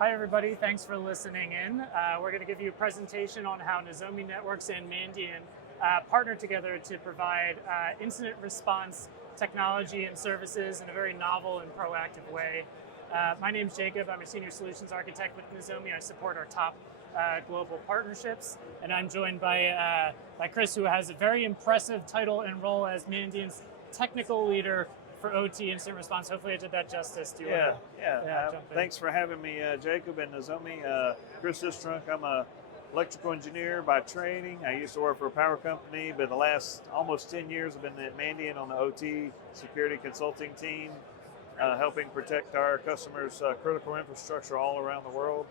Hi everybody, thanks for listening in. We're going to give you a presentation on how Nozomi Networks and Mandiant partner together to provide incident response technology and services in a very novel and proactive way. My name's Jacob, I'm a Senior Solutions Architect with Nozomi. I support our top global partnerships, and I'm joined by Chris, who has a very impressive title and role as Mandiant's technical leader for OT incident response. Hopefully I did that justice. Do you want to Thanks for having me, Jacob and Nozomi. Chris Sistrunk, I'm an electrical engineer by training. I used to work for a power company, but the last almost 10 years I've been at Mandiant on the OT security consulting team, helping protect our customers' critical infrastructure all around the world.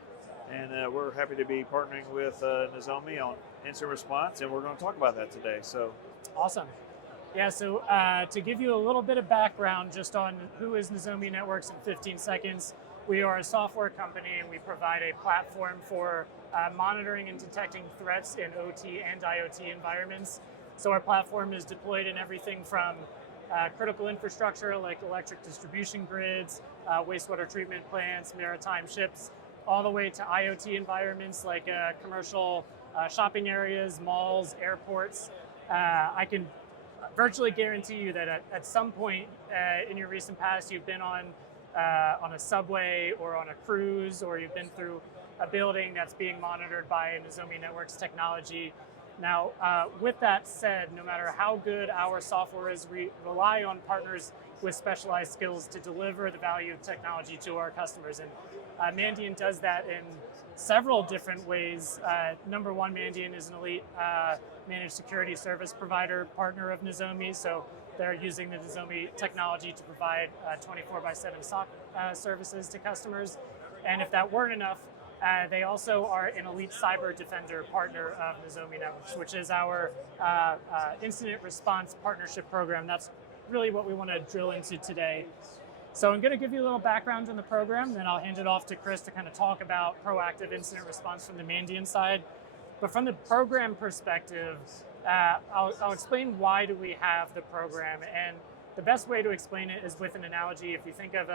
And we're happy to be partnering with Nozomi on incident response, and we're going to talk about that today. So, awesome. Yeah, so to give you a little bit of background just on who is Nozomi Networks in 15 seconds, we are a software company and we provide a platform for monitoring and detecting threats in OT and IoT environments. So our platform is deployed in everything from critical infrastructure like electric distribution grids, wastewater treatment plants, maritime ships, all the way to IoT environments like commercial shopping areas, malls, airports. I can virtually guarantee you that at some point in your recent past, you've been on a subway or on a cruise, or you've been through a building that's being monitored by Nozomi Networks technology. Now, with that said, no matter how good our software is, we rely on partners with specialized skills to deliver the value of technology to our customers. And Mandiant does that in several different ways. Number one, Mandiant is an elite managed security service provider partner of Nozomi. So they're using the Nozomi technology to provide 24/7 SOC services to customers. And if that weren't enough, they also are an elite cyber defender partner of Nozomi Networks, which is our incident response partnership program. That's really what we want to drill into today. So I'm going to give you a little background on the program, then I'll hand it off to Chris to kind of talk about proactive incident response from the Mandiant side. But from the program perspective, I'll explain why do we have the program. And the best way to explain it is with an analogy. If you think of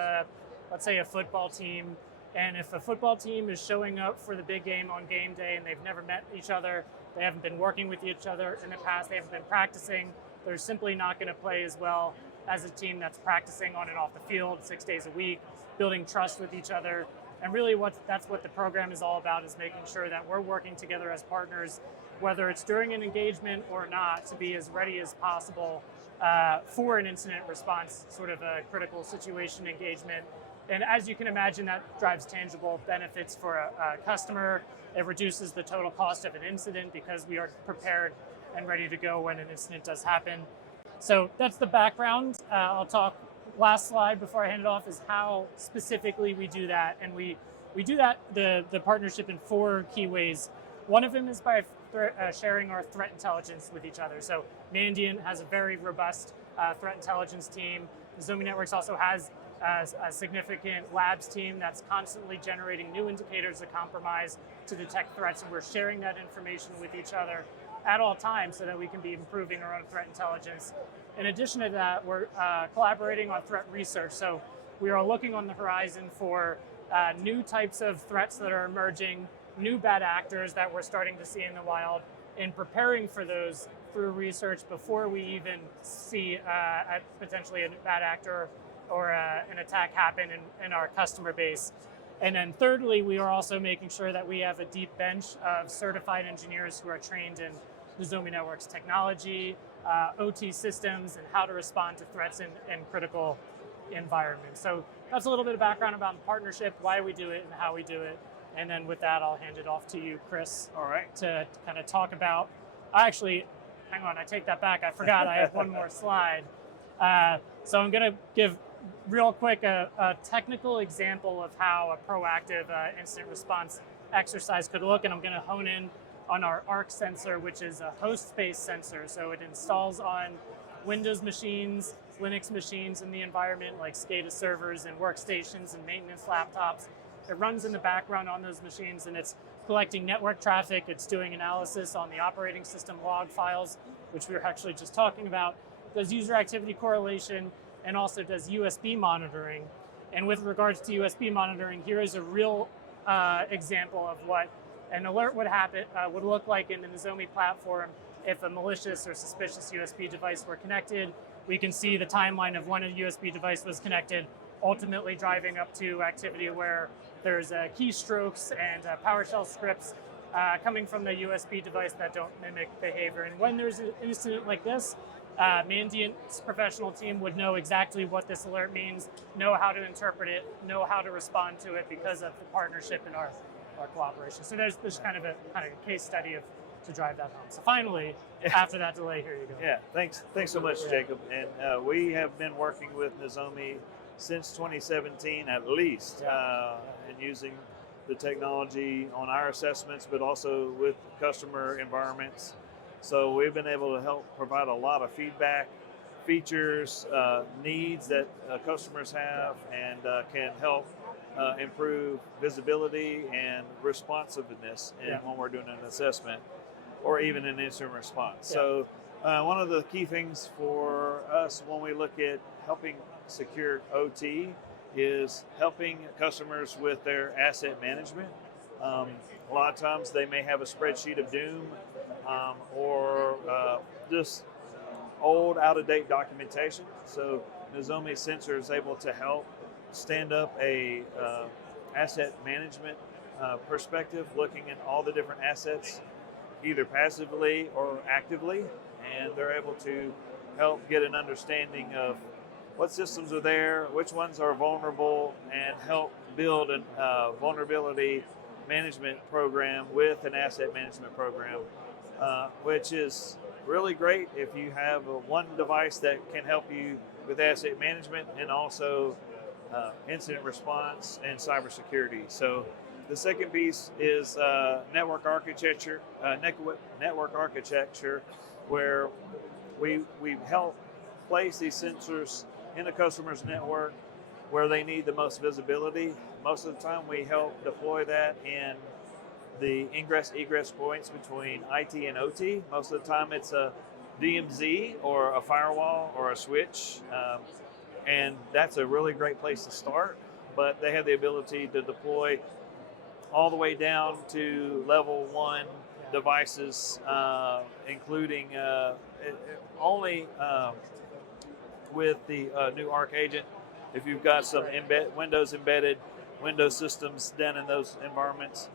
let's say a football team, and if a football team is showing up for the big game on game day and they've never met each other, they haven't been working with each other in the past, they haven't been practicing, they're simply not going to play as well as a team that's practicing on and off the field 6 days a week, building trust with each other. And really that's what the program is all about, is making sure that we're working together as partners, whether it's during an engagement or not, to be as ready as possible for an incident response, sort of a critical situation engagement. And as you can imagine, that drives tangible benefits for a customer. It reduces the total cost of an incident because we are prepared and ready to go when an incident does happen. So that's the background. I'll talk, last slide before I hand it off, is how specifically we do that. And we do that, the partnership, in 4 key ways. One of them is by sharing our threat intelligence with each other. So Mandiant has a very robust threat intelligence team. Nozomi Networks also has a significant labs team that's constantly generating new indicators of compromise to detect threats, and we're sharing that information with each other at all times so that we can be improving our own threat intelligence. In addition to that, we're collaborating on threat research. So we are looking on the horizon for new types of threats that are emerging, new bad actors that we're starting to see in the wild, and preparing for those through research before we even see potentially a bad actor or an attack happen in our customer base. And then thirdly, we are also making sure that we have a deep bench of certified engineers who are trained in Nozomi Networks technology, OT systems, and how to respond to threats in critical environments. So that's a little bit of background about the partnership, why we do it and how we do it. And then with that, I'll hand it off to you, Chris. all right. To kind of talk about, actually, hang on, I take that back. I forgot I have one more slide. So I'm going to give real quick a technical example of how a proactive incident response exercise could look, and I'm going to hone in on our ARC sensor, which is a host space sensor. So it installs on Windows machines, Linux machines in the environment, like SCADA servers and workstations and maintenance laptops. It runs in the background on those machines, and it's collecting network traffic. It's doing analysis on the operating system log files, which we were actually just talking about, does user activity correlation, and also does USB monitoring. And with regards to USB monitoring, here is a real example of what an alert would look like in the Nozomi platform if a malicious or suspicious USB device were connected. We can see the timeline of when a USB device was connected, ultimately driving up to activity where there's keystrokes and PowerShell scripts coming from the USB device that don't mimic behavior. And when there's an incident like this, Mandiant's professional team would know exactly what this alert means, know how to interpret it, know how to respond to it because of the partnership and our cooperation. So there's kind of a case study to drive that home. So finally, after that delay, here you go. Yeah, thanks so much, Jacob. And we have been working with Nozomi since 2017 at least, and using the technology on our assessments, but also with customer environments. So we've been able to help provide a lot of feedback, features, needs that customers have, and can help improve visibility and responsiveness when we're doing an assessment or even an incident response. So one of the key things for us when we look at helping secure OT is helping customers with their asset management. A lot of times they may have a spreadsheet of doom or just old, out-of-date documentation. So Nozomi Sensor is able to help stand up a asset management perspective, looking at all the different assets, either passively or actively, and they're able to help get an understanding of what systems are there, which ones are vulnerable, and help build a vulnerability management program with an asset management program, which is really great if you have one device that can help you with asset management and also incident response and cybersecurity. So the second piece is network architecture, where we help place these sensors in a customer's network where they need the most visibility. Most of the time we help deploy that in the ingress-egress points between IT and OT. Most of the time it's a DMZ or a firewall or a switch, and that's a really great place to start, but they have the ability to deploy all the way down to level 1 devices, including only with the new Arc Agent. If you've got some Windows systems down in those environments,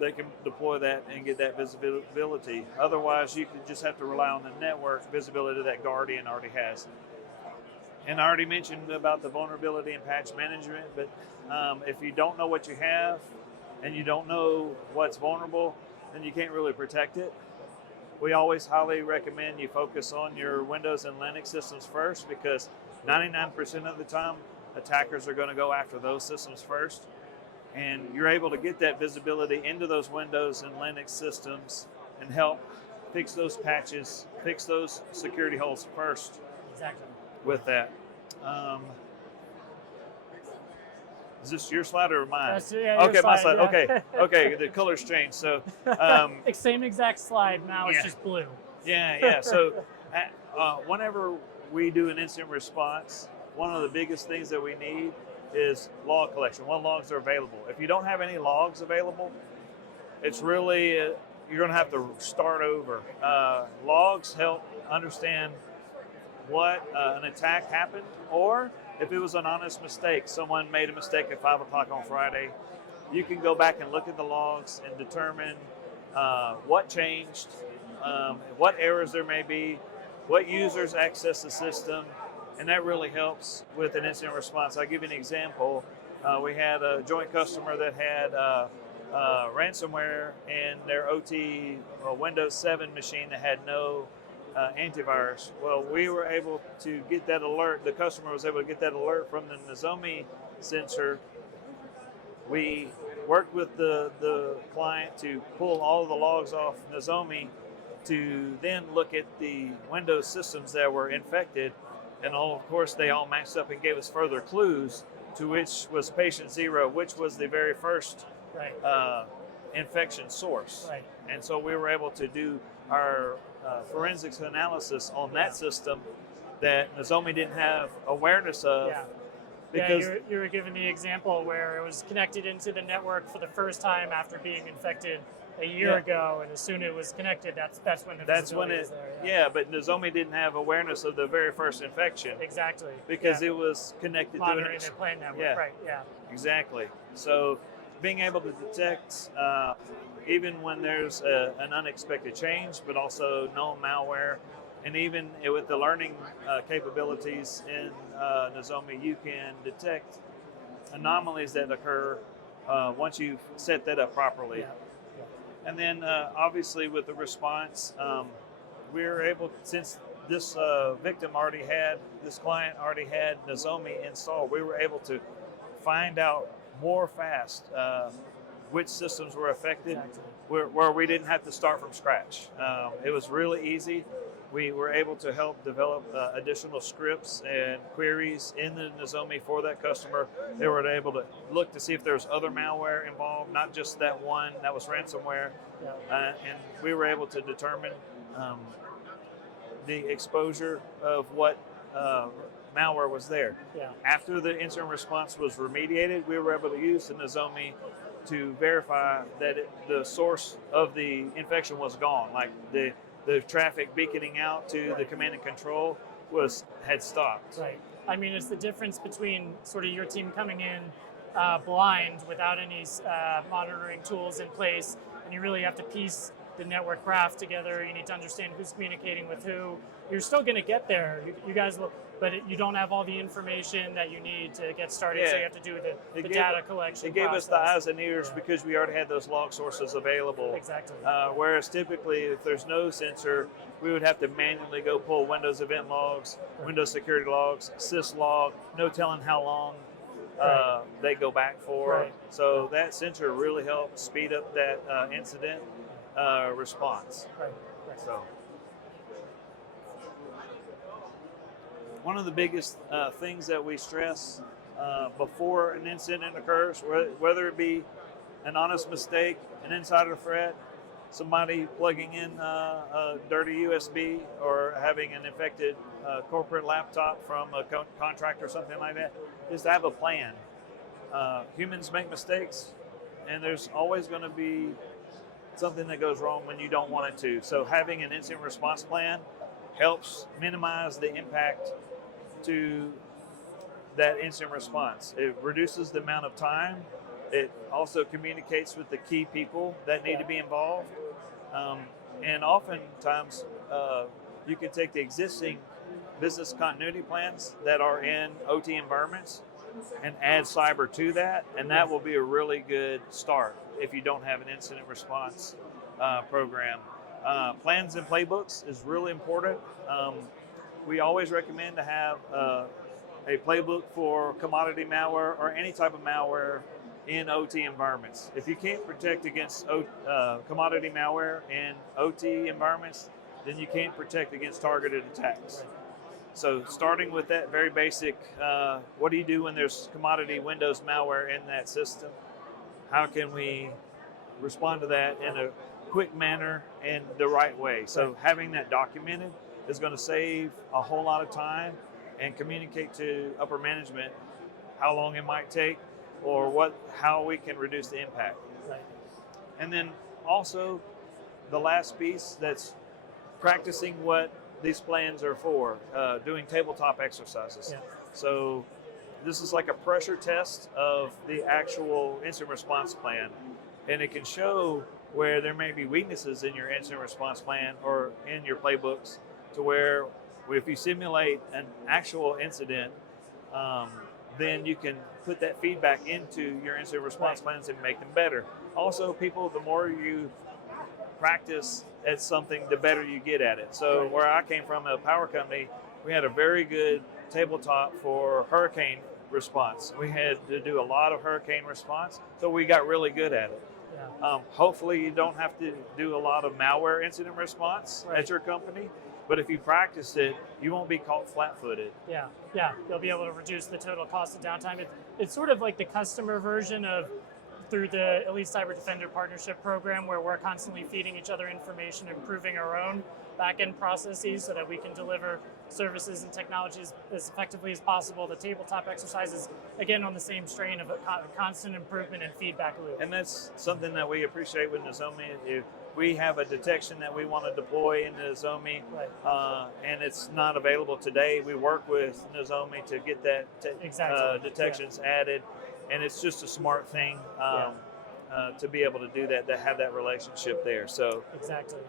they can deploy that and get that visibility. Otherwise, you could just have to rely on the network visibility that Guardian already has. And I already mentioned about the vulnerability and patch management, but if you don't know what you have and you don't know what's vulnerable, then you can't really protect it. We always highly recommend you focus on your Windows and Linux systems first, because 99% of the time, attackers are going to go after those systems first. And you're able to get that visibility into those Windows and Linux systems and help fix those patches, fix those security holes first. Exactly. With that. Is this your slide or mine? Okay, my slide. Yeah. Okay, the colors changed. So same exact slide, now it's just blue. Yeah. So whenever we do an incident response, one of the biggest things that we need is log collection. What logs are available? If you don't have any logs available, it's really, you're going to have to start over. Logs help understand what an attack happened, or if it was an honest mistake, someone made a mistake at 5 o'clock on Friday, you can go back and look at the logs and determine what changed, what errors there may be, what users access the system, and that really helps with an incident response. I'll give you an example. We had a joint customer that had ransomware in their OT Windows 7 machine that had no antivirus. Well, we were able to get that alert. The customer was able to get that alert from the Nozomi sensor. We worked with the client to pull all of the logs off Nozomi to then look at the Windows systems that were infected. And of course, they all matched up and gave us further clues to which was patient 0, which was the very first infection source. Right. And so we were able to do our forensics analysis on that system that Nozomi didn't have awareness of. Because you were given the example where it was connected into the network for the first time after being infected a year ago, and as soon as it was connected, that's when the visibility was there. But Nozomi didn't have awareness of the very first infection. Exactly. Because it was connected monitoring their plane network. Yeah. Right. Yeah. Exactly. So being able to detect even when there's an unexpected change, but also known malware, and even with the learning capabilities in Nozomi, you can detect anomalies that occur once you've set that up properly. Yeah. And then obviously with the response, we were able, since this this client already had Nozomi installed, we were able to find out more fast which systems were affected, where we didn't have to start from scratch. It was really easy. We were able to help develop additional scripts and queries in the Nozomi for that customer. They were able to look to see if there's other malware involved, not just that one that was ransomware. And we were able to determine the exposure of what malware was there. Yeah. After the incident response was remediated, we were able to use the Nozomi to verify that the source of the infection was gone, like the traffic beaconing out to the command and control had stopped. Right. I mean, it's the difference between sort of your team coming in blind without any monitoring tools in place, and you really have to piece the network graph together. You need to understand who's communicating with who. You're still going to get there. You guys will, but you don't have all the information that you need to get started. So you have to do the data collection. It gave us the eyes and ears because we already had those log sources available. Exactly. Whereas typically, if there's no sensor, we would have to manually go pull Windows event logs, Windows security logs, syslog, no telling how long they go back for. Right. So that sensor really helped speed up that incident response. Right. So one of the biggest things that we stress before an incident occurs, whether it be an honest mistake, an insider threat, somebody plugging in a dirty USB, or having an infected corporate laptop from a contractor or something like that, is to have a plan. Humans make mistakes, and there's always going to be something that goes wrong when you don't want it to. So having an incident response plan helps minimize the impact to that incident response. It reduces the amount of time. It also communicates with the key people that need to be involved. And oftentimes, you can take the existing business continuity plans that are in OT environments and add cyber to that, and that will be a really good start if you don't have an incident response program. Plans and playbooks is really important. We always recommend to have a playbook for commodity malware or any type of malware in OT environments. If you can't protect against commodity malware in OT environments, then you can't protect against targeted attacks. So starting with that very basic, what do you do when there's commodity Windows malware in that system? How can we respond to that in a quick manner and the right way? So having that documented is going to save a whole lot of time and communicate to upper management how long it might take or how we can reduce the impact. Right. And then also the last piece, that's practicing what these plans are for, doing tabletop exercises. Yeah. So this is like a pressure test of the actual incident response plan, and it can show where there may be weaknesses in your incident response plan or in your playbooks, to where if you simulate an actual incident, then you can put that feedback into your incident response plans and make them better. Also, the more you practice at something, the better you get at it. So where I came from, a power company, we had a very good tabletop for hurricane response. We had to do a lot of hurricane response, so we got really good at it. Yeah. Hopefully you don't have to do a lot of malware incident response at your company, but if you practice it, you won't be caught flat-footed. Yeah, you'll be able to reduce the total cost of downtime. It's sort of like the customer version of through the Elite Cyber Defender Partnership Program, where we're constantly feeding each other information, improving our own back-end processes so that we can deliver services and technologies as effectively as possible. The tabletop exercises, again, on the same strain of a constant improvement and feedback loop. And that's something that we appreciate with Nozomi. If we have a detection that we want to deploy into Nozomi, right. and it's not available today, we work with Nozomi to get that detections added, and it's just a smart thing to be able to do that, to have that relationship there. So exactly.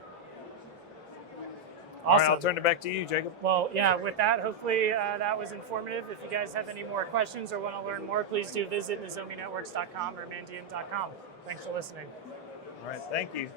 All Awesome. right, I'll turn it back to you, Jacob. Well, yeah, with that, hopefully that was informative. If you guys have any more questions or want to learn more, please do visit nozominetworks.com or mandiant.com. Thanks for listening. All right, thank you.